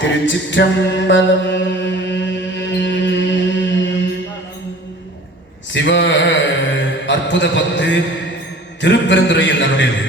திருச்சிற்றம்பலம். சிவ அற்புத பத்து திருப்பெருந்துறையில் அருளியது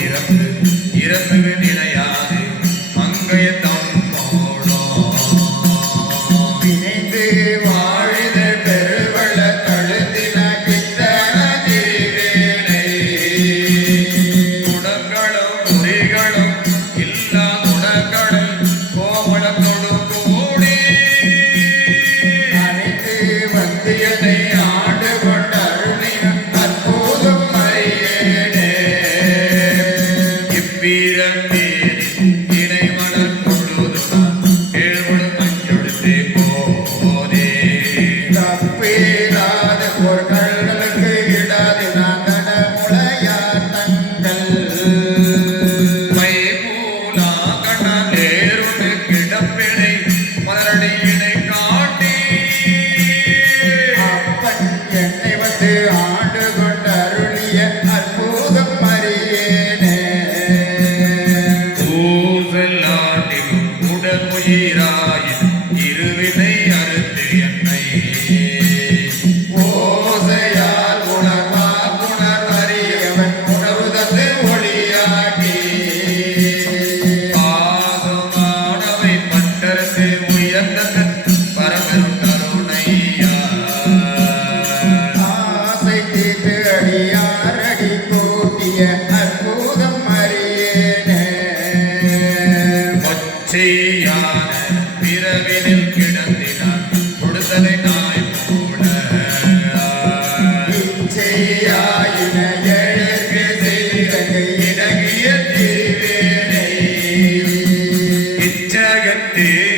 வடங்கோயும் பிறப்பு இறந்து e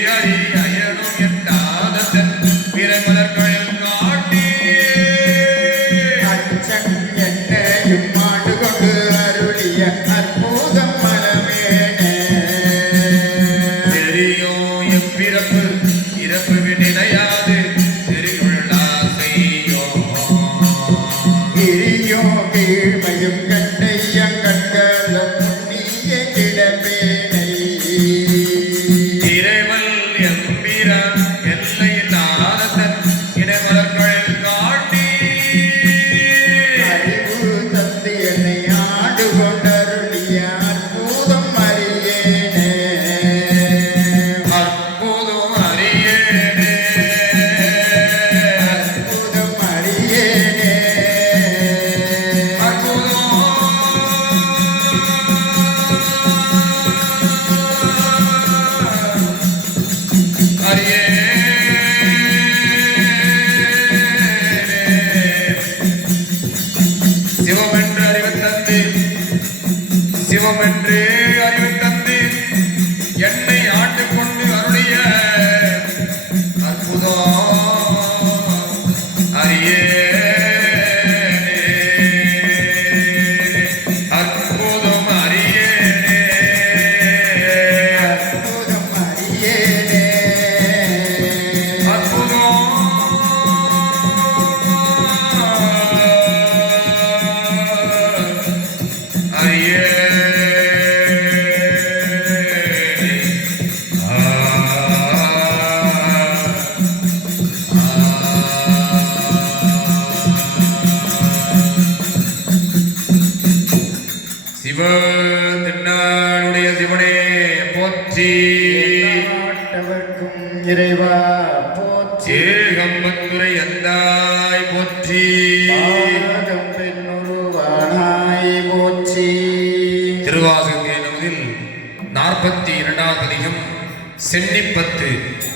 momento. சிவ திருநாளுடைய சிவனே போற்றி. நாட்டவர்க்கும் இறைவா போற்றி. ஏகம்பத்துரை அந்தாய் போற்றி. பெண்ணுருவானாய் போற்றி. திருவாசகத்தின் நாற்பத்தி இரண்டாவது அதிகம் சென்னிப்பத்து.